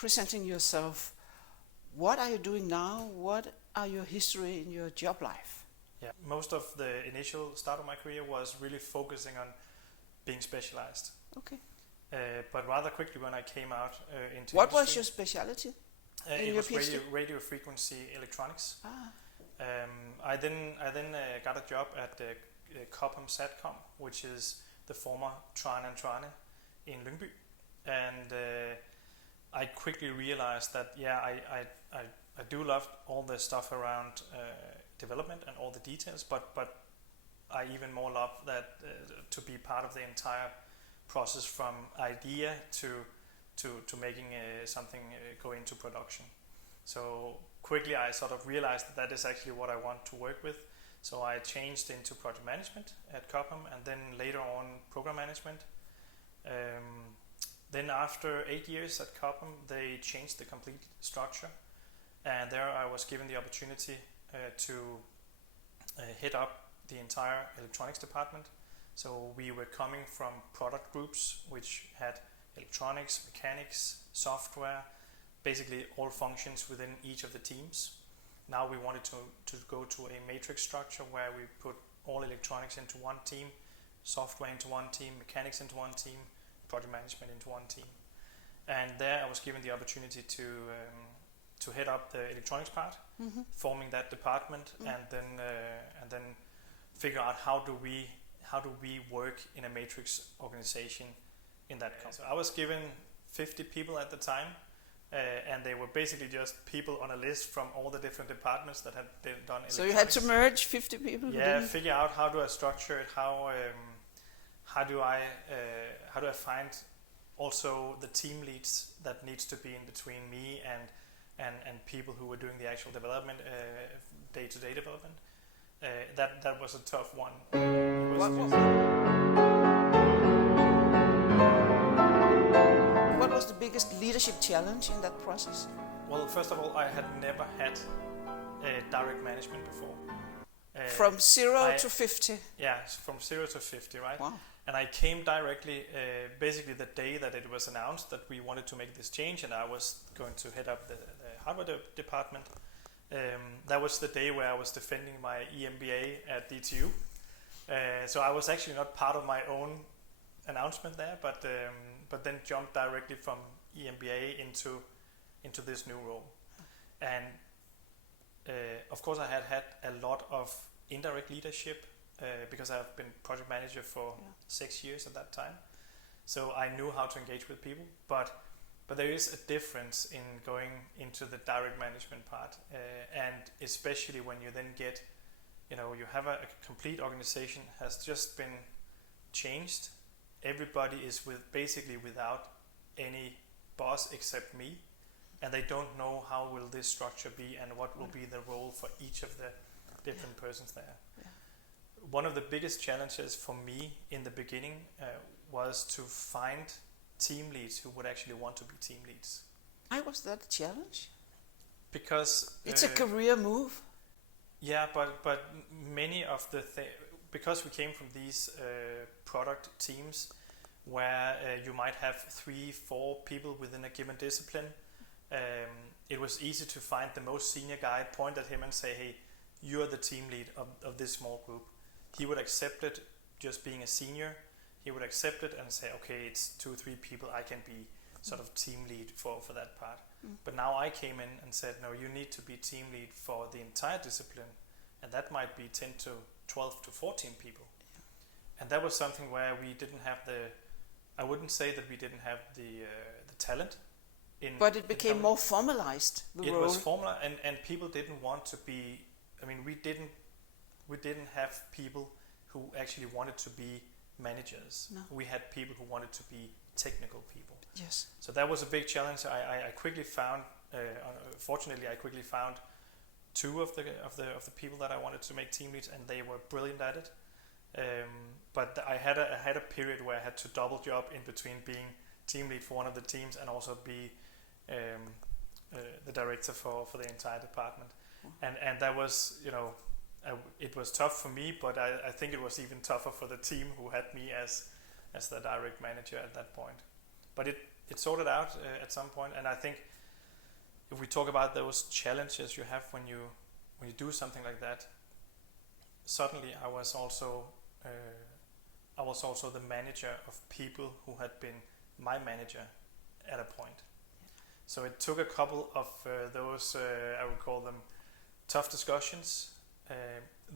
presenting yourself, what are you doing now? What are your history in your job life? Yeah, most of the initial start of my career was really focusing on being specialized. Okay. But rather quickly when I came out into what industry, was your specialty? It was radio frequency electronics. I then got a job at Cobham Satcom, which is the former Trane and Trane in Lyngby, and I quickly realized that I do love all the stuff around development and all the details, but I even more love that to be part of the entire process from idea to making something go into production. So quickly I sort of realized that is actually what I want to work with. So I changed into project management at Cobham, and then later on program management. Then after 8 years at Cobham, they changed the complete structure, and there I was given the opportunity to head up the entire electronics department. So we were coming from product groups which had electronics, mechanics, software, basically all functions within each of the teams. Now we wanted to go to a matrix structure where we put all electronics into one team, software into one team, mechanics into one team, project management into one team. And there I was given the opportunity to head up the electronics part, forming that department, and then figure out how do we work in a matrix organization in that company. So I was given 50 people at the time, and they were basically just people on a list from all the different departments that had been done. So you had to merge 50 people? Yeah, figure out how do I structure it, how do I find also the team leads that needs to be in between me and people who were doing the actual development, day-to-day development. That was a tough one. What was the biggest leadership challenge in that process? Well, first of all, I had never had direct management before. From 0 to 50? Yeah, from 0 to 50, right? Wow. And I came directly, basically the day that it was announced that we wanted to make this change, and I was going to head up the hardware department. That was the day where I was defending my EMBA at DTU. So I was actually not part of my own announcement there, but then jumped directly from EMBA into this new role. And of course I had a lot of indirect leadership because I've been project manager for 6 years at that time. So I knew how to engage with people, but there is a difference in going into the direct management part, and especially when you then get, you have a complete organization has just been changed. Everybody is basically without any boss except me, and they don't know how will this structure be and what will be the role for each of the different persons there. Yeah. One of the biggest challenges for me in the beginning was to find team leads who would actually want to be team leads. Why was that a challenge? Because it's a career move. Yeah, but many of the because we came from these product teams where you might have 3-4 people within a given discipline, it was easy to find the most senior guy, point at him and say, hey, you're the team lead of this small group. He would accept it just being a senior. He would accept it and say, okay, it's 2-3 people, I can be sort of team lead for that part. But now I came in and said, no, you need to be team lead for the entire discipline, and that might be 10 to 12 to 14 people. And that was something where we didn't have I wouldn't say that we didn't have the talent. But it became more formalized, the role. It was formal, and people didn't want to be, we didn't have people who actually wanted to be managers. No. We had people who wanted to be technical people. Yes. So that was a big challenge. I quickly found, fortunately, I quickly found 2 of the people that I wanted to make team leads, and they were brilliant at it. But I had a period where I had to double job in between being team lead for one of the teams and also be the director for the entire department. And that was, it was tough for me, but I think it was even tougher for the team who had me as the direct manager at that point. But it sorted out at some point. And I think if we talk about those challenges you have when you do something like that, suddenly I was also the manager of people who had been my manager at a point. So it took a couple of those, I would call them tough discussions.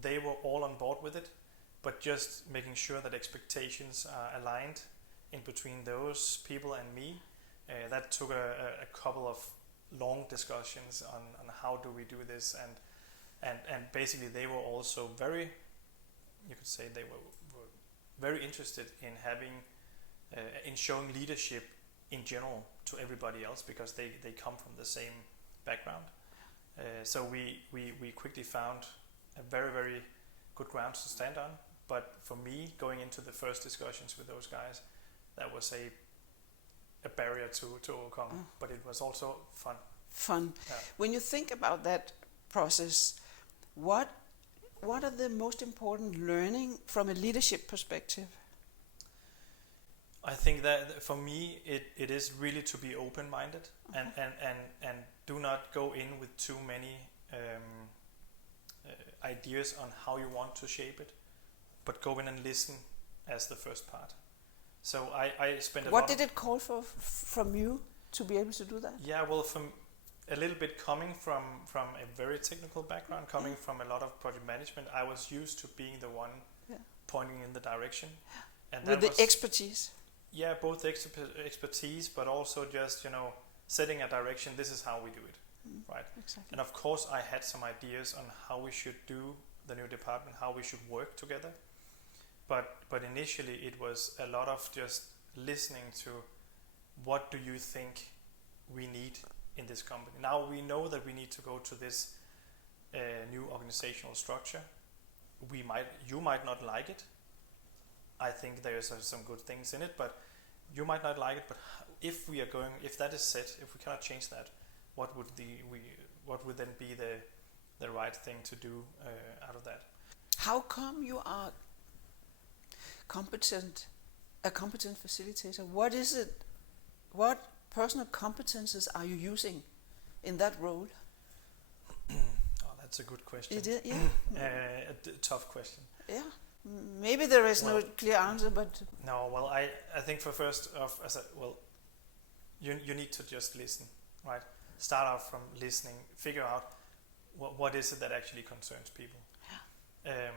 They were all on board with it, but just making sure that expectations are aligned in between those people and me, that took a couple of long discussions on how do we do this, and basically they were also very, you could say they were very interested in having, in showing leadership in general to everybody else, because they come from the same background. So we quickly found a very, very good ground to stand on. But for me, going into the first discussions with those guys, that was a barrier to overcome. But it was also fun. Yeah. When you think about that process, what are the most important learning from a leadership perspective? I think that for me, it is really to be open-minded and do not go in with too many ideas on how you want to shape it, but go in and listen as the first part. So I spent What did it call for from you to be able to do that? Yeah, well, from a little bit coming from a very technical background, coming from a lot of project management, I was used to being the one pointing in the direction. And with the expertise? Yeah, both expertise, but also just, setting a direction, this is how we do it, right? Exactly. And of course I had some ideas on how we should do the new department, how we should work together. But initially it was a lot of just listening to what do you think we need in this company. Now we know that we need to go to this new organizational structure. You might not like it. I think there's some good things in it, but you might not like it. But if that is set, if we cannot change that, what would then be the right thing to do out of that? How come you are a competent facilitator? What is it? What personal competences are you using in that role? Oh, that's a good question. It is, yeah. A tough question. Yeah. Maybe there is no clear answer, but no. Well, I think for first off, you need to just listen, right? Start out from listening, figure out what is it that actually concerns people. Yeah.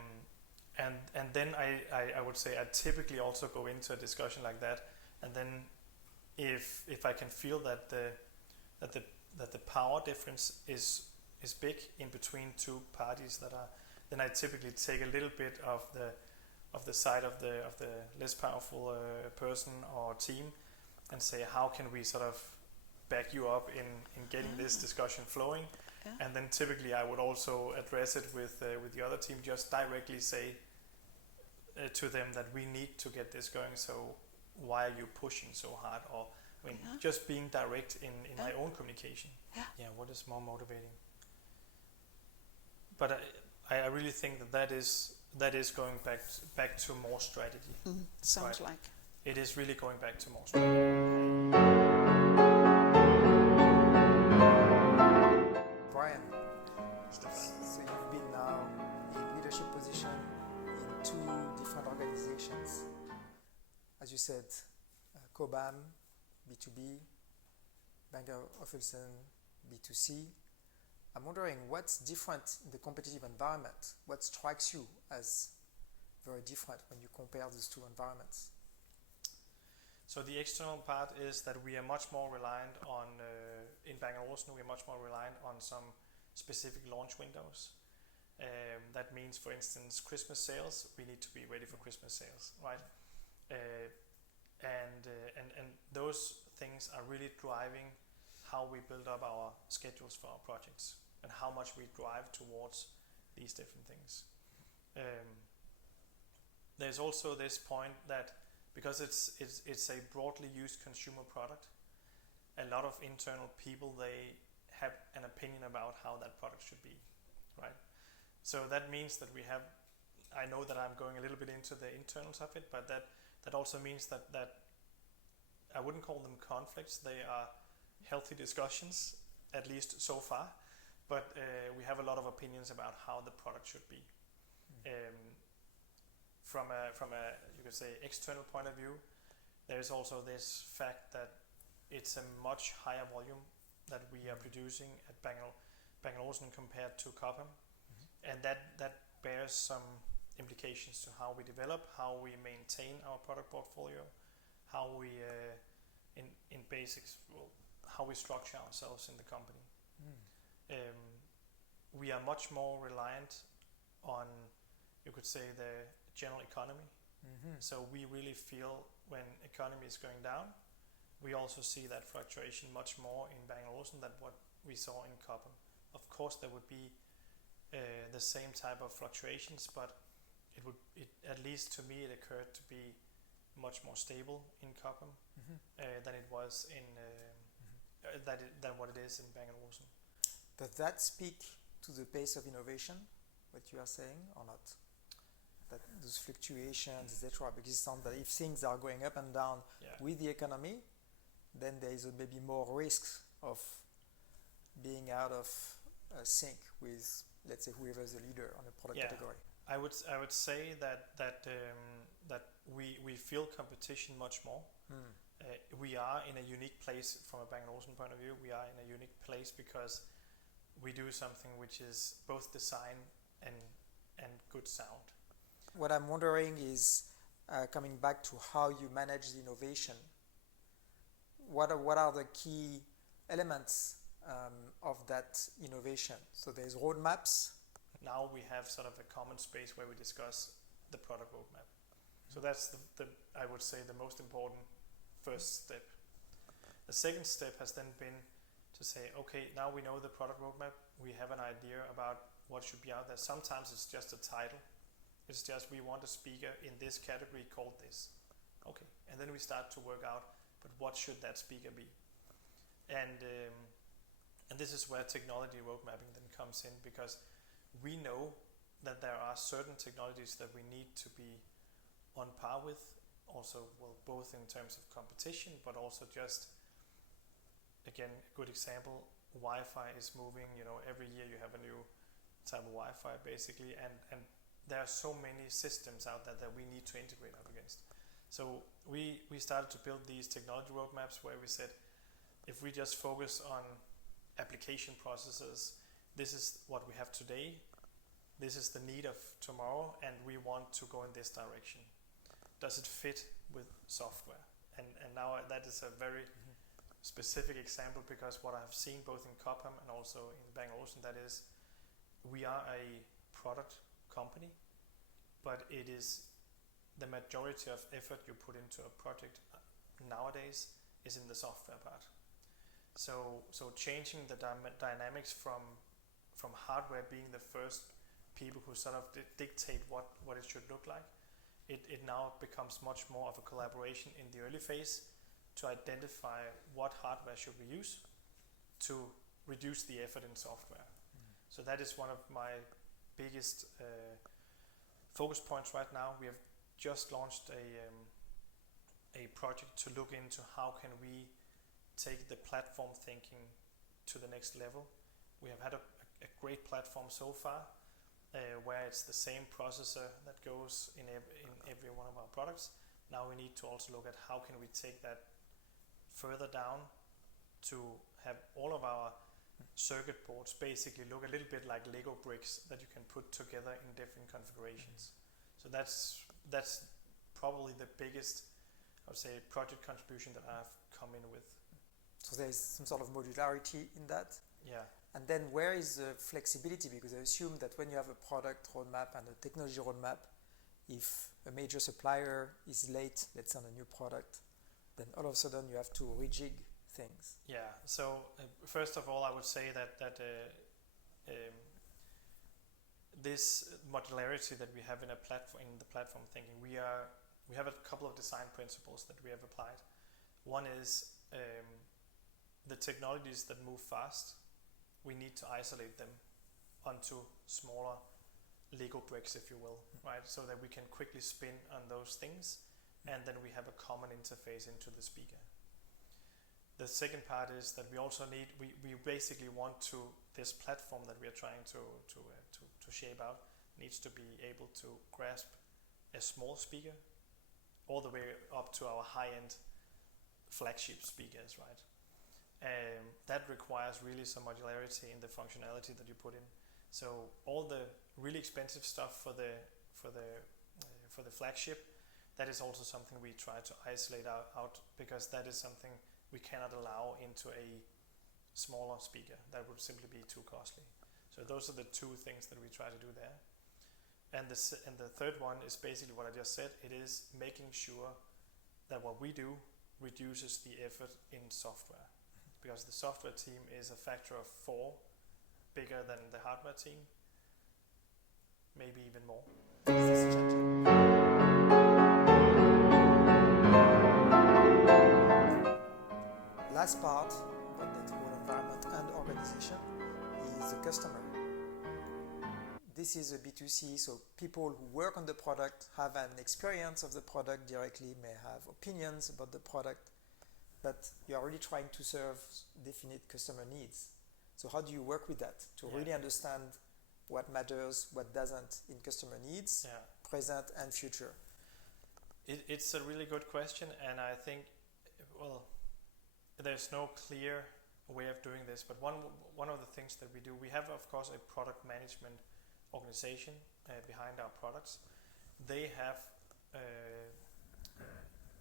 And then I would say I typically also go into a discussion like that, and then if I can feel that the power difference is big in between two parties then I typically take a little bit of the side of the less powerful person or team and say, how can we sort of back you up in getting this discussion flowing? Yeah. And then typically I would also address it with the other team, just directly say to them that we need to get this going, so why are you pushing so hard? Or just being direct in my own communication. Yeah, what is more motivating? But I really think that is going back to more strategy. Sounds like. It is really going back to more strategy. Brian, so you've been now in leadership position in 2 different organizations. As you said, Cobham, B2B, Bang Olufsen, B2C. I'm wondering what's different in the competitive environment. What strikes you as very different when you compare these 2 environments? So the external part is that we are much more reliant on, in Bang Olufsen, we are much more reliant on some specific launch windows. That means, for instance, Christmas sales, we need to be ready for Christmas sales, right? And those things are really driving how we build up our schedules for our projects and how much we drive towards these different things. There's also this point that because it's a broadly used consumer product, a lot of internal people, they have an opinion about how that product should be, right? So that means that I know that I'm going a little bit into the internals of it, but that also means that I wouldn't call them conflicts. They are healthy discussions, at least so far. But we have a lot of opinions about how the product should be. From a you could say external point of view, there is also this fact that it's a much higher volume that we are producing at Bang Olufsen compared to Cobham, and that bears some implications to how we develop, how we maintain our product portfolio, how we in basics, well, how we structure ourselves in the company. We are much more reliant on, you could say, the general economy. So we really feel when economy is going down, we also see that fluctuation much more in Bang Olufsen than what we saw in Cobham. Of course, there would be the same type of fluctuations, but it at least to me it occurred to be much more stable in Cobham than it was in than what it is in Bang Olufsen. Does that speak to the pace of innovation, what you are saying, or not? That those fluctuations, etc. Because it sounds that if things are going up and down with the economy, then there is maybe more risks of being out of sync with, let's say, whoever is the leader on a product category. I would say that we feel competition much more. We are in a unique place from a Bang Olufsen point of view. We are in a unique place because we do something which is both design and good sound. What I'm wondering is, coming back to how you manage the innovation, what are the key elements of that innovation? So there's roadmaps. Now we have sort of a common space where we discuss the product roadmap. So that's the I would say the most important first step. The second step has then been to say, okay, now we know the product roadmap. We have an idea about what should be out there. Sometimes it's just a title. It's just we want a speaker in this category called this. Okay, and then we start to work out, but what should that speaker be? And this is where technology road mapping then comes in, because we know that there are certain technologies that we need to be on par with, also, well, both in terms of competition, but also just, again, a good example, Wi-Fi is moving, every year you have a new type of Wi-Fi basically, and there are so many systems out there that we need to integrate up against. So we started to build these technology roadmaps where we said, if we just focus on application processes, this is what we have today, this is the need of tomorrow, and we want to go in this direction. Does it fit with software? And now that is a very specific example, because what I've seen both in Cobham and also in Bang Olufsen, that is, we are a product company, but it is the majority of effort you put into a project nowadays is in the software part. So changing the dynamics from hardware being the first people who sort of dictate what it should look like, it now becomes much more of a collaboration in the early phase to identify what hardware should we use to reduce the effort in software. So that is one of my biggest focus points right now. We have just launched a project to look into how can we take the platform thinking to the next level. We have had a great platform so far, where it's the same processor that goes in every one of our products. Now we need to also look at how can we take that further down to have all of our circuit boards basically look a little bit like Lego bricks that you can put together in different configurations. So that's probably the biggest, I would say, project contribution that I've come in with. So there's some sort of modularity in that. Yeah. And then where is the flexibility? Because I assume that when you have a product roadmap and a technology roadmap, if a major supplier is late, let's say on a new product, then all of a sudden you have to rejig things. Yeah. So first of all, I would say that this modularity that we have in the platform thinking, we have a couple of design principles that we have applied. One is the technologies that move fast, we need to isolate them onto smaller Lego bricks, if you will, right? So that we can quickly spin on those things, and then we have a common interface into the speaker. the second part is that we also need, we basically want to, this platform that we are trying to shape out needs to be able to grasp a small speaker all the way up to our high-end flagship speakers, right? That requires really some modularity in the functionality that you put in. So all the really expensive stuff for the flagship, that is also something we try to isolate out because that is something we cannot allow into a smaller speaker. That would simply be too costly. So those are the two things that we try to do there. And the third one is basically what I just said. It is making sure that what we do reduces the effort in software, because the software team is a factor of 4 bigger than the hardware team, maybe even more. Last part of that whole environment and organization is the customer. This is a B2C, so people who work on the product have an experience of the product directly, may have opinions about the product, but you are really trying to serve definite customer needs. So how do you work with that to really understand what matters, what doesn't in customer needs, present and future? It's a really good question, and I think, well, there's no clear way of doing this, but one of the things that we do, we have of course a product management organization behind our products. They have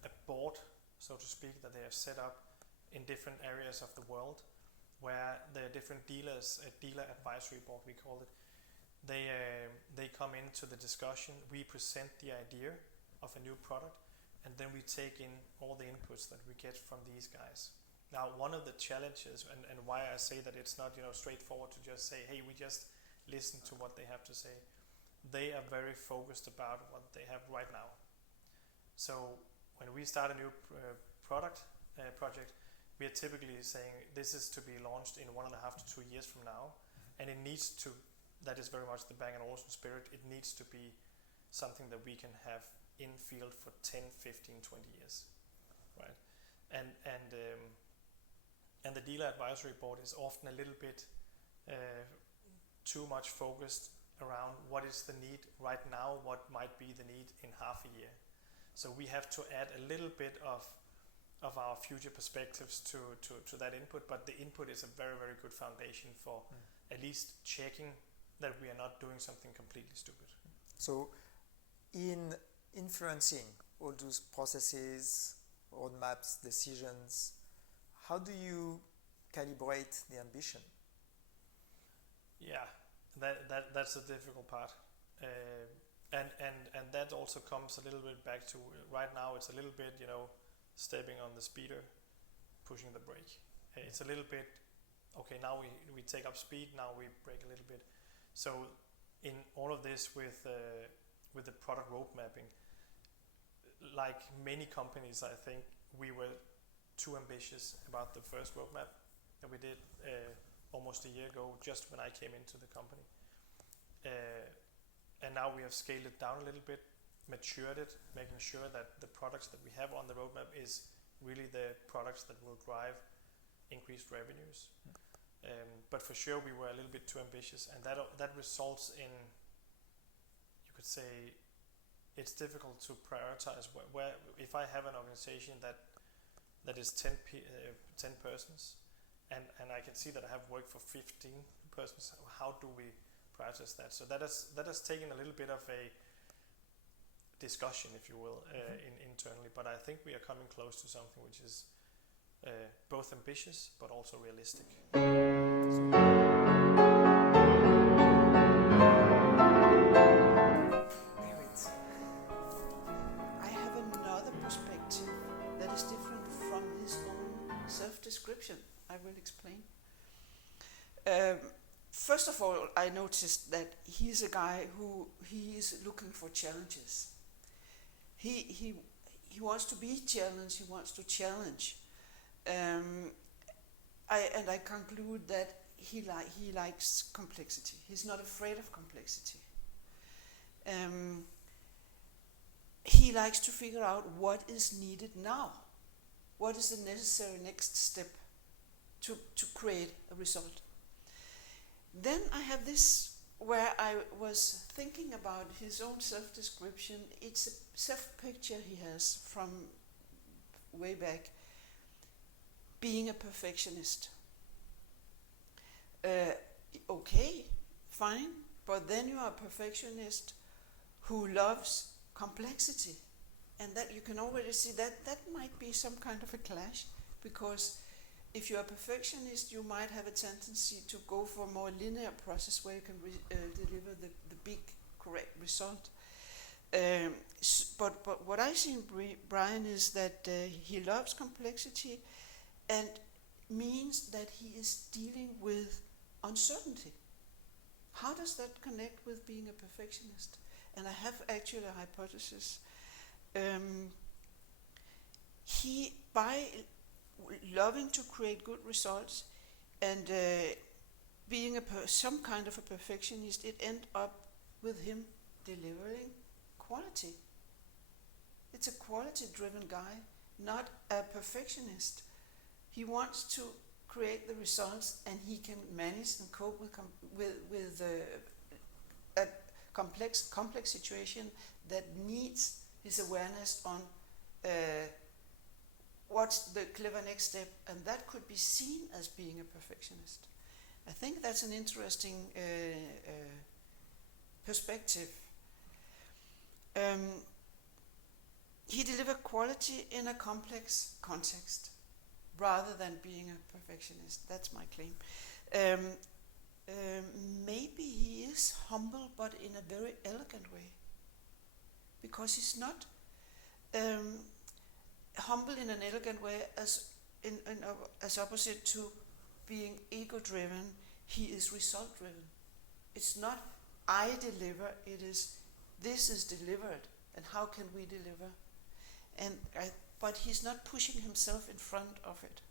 a board, so to speak, that they have set up in different areas of the world, where there are different dealers, a dealer advisory board we call it. They come into the discussion, we present the idea of a new product, and then we take in all the inputs that we get from these guys. Now, one of the challenges, and why I say that it's not straightforward to just say, hey, we just listen to what they have to say. They are very focused about what they have right now. So when we start a new project, we are typically saying this is to be launched in 1.5 to 2 years from now, and it needs to, that is very much the Bang Olufsen spirit, it needs to be something that we can have in field for 10, 15, 20 years, right? And the dealer advisory board is often a little bit too much focused around what is the need right now, what might be the need in half a year. So we have to add a little bit of our future perspectives to that input, but the input is a very, very good foundation for at least checking that we are not doing something completely stupid. So in influencing all those processes, roadmaps, decisions, how do you calibrate the ambition? Yeah, that's a difficult part, and that also comes a little bit back to right now. It's a little bit stepping on the speeder, pushing the brake. It's a little bit okay. Now we take up speed. Now we brake a little bit. So in all of this with the product road mapping, like many companies, I think we were too ambitious about the first roadmap that we did almost a year ago, just when I came into the company. And now we have scaled it down a little bit, matured it, making sure that the products that we have on the roadmap is really the products that will drive increased revenues. But for sure we were a little bit too ambitious, and that results in, you could say, it's difficult to prioritize where if I have an organization that is 10 persons, and I can see that I have work for 15 persons, how do we prioritize that? So that has taken a little bit of a discussion, if you will, internally, but I think we are coming close to something which is both ambitious but also realistic. I have another perspective that is different from his own self-description. I will explain. First of all, I noticed that he's a guy who he is looking for challenges. He wants to be challenged. He wants to challenge. I conclude that he likes complexity. He's not afraid of complexity. He likes to figure out what is needed now. what is the necessary next step to create a result. Then I have this where I was thinking about his own self-description. It's a self-picture he has from way back, being a perfectionist. Okay, fine, but then you are a perfectionist who loves complexity, and that you can already see that might be some kind of a clash, because if you're a perfectionist, you might have a tendency to go for a more linear process where you can deliver the big correct result. But what I see in Brian is that he loves complexity, and means that he is dealing with uncertainty. How does that connect with being a perfectionist? And I have actually a hypothesis. He, by loving to create good results and being some kind of a perfectionist, it ended up with him delivering quality. It's a quality-driven guy, not a perfectionist. He wants to create the results, and he can manage and cope with a complex situation that needs his awareness on what's the clever next step, and that could be seen as being a perfectionist. I think that's an interesting perspective. He delivered quality in a complex context rather than being a perfectionist. That's my claim. Maybe he is humble, but in a very elegant way, because he's not humble in an elegant way as opposite to being ego-driven. He is result-driven. It's not I deliver, it is this is delivered, and how can we deliver? But he's not pushing himself in front of it.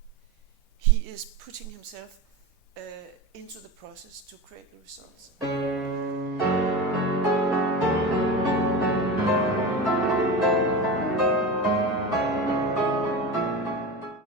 He is putting himself into the process to create the results.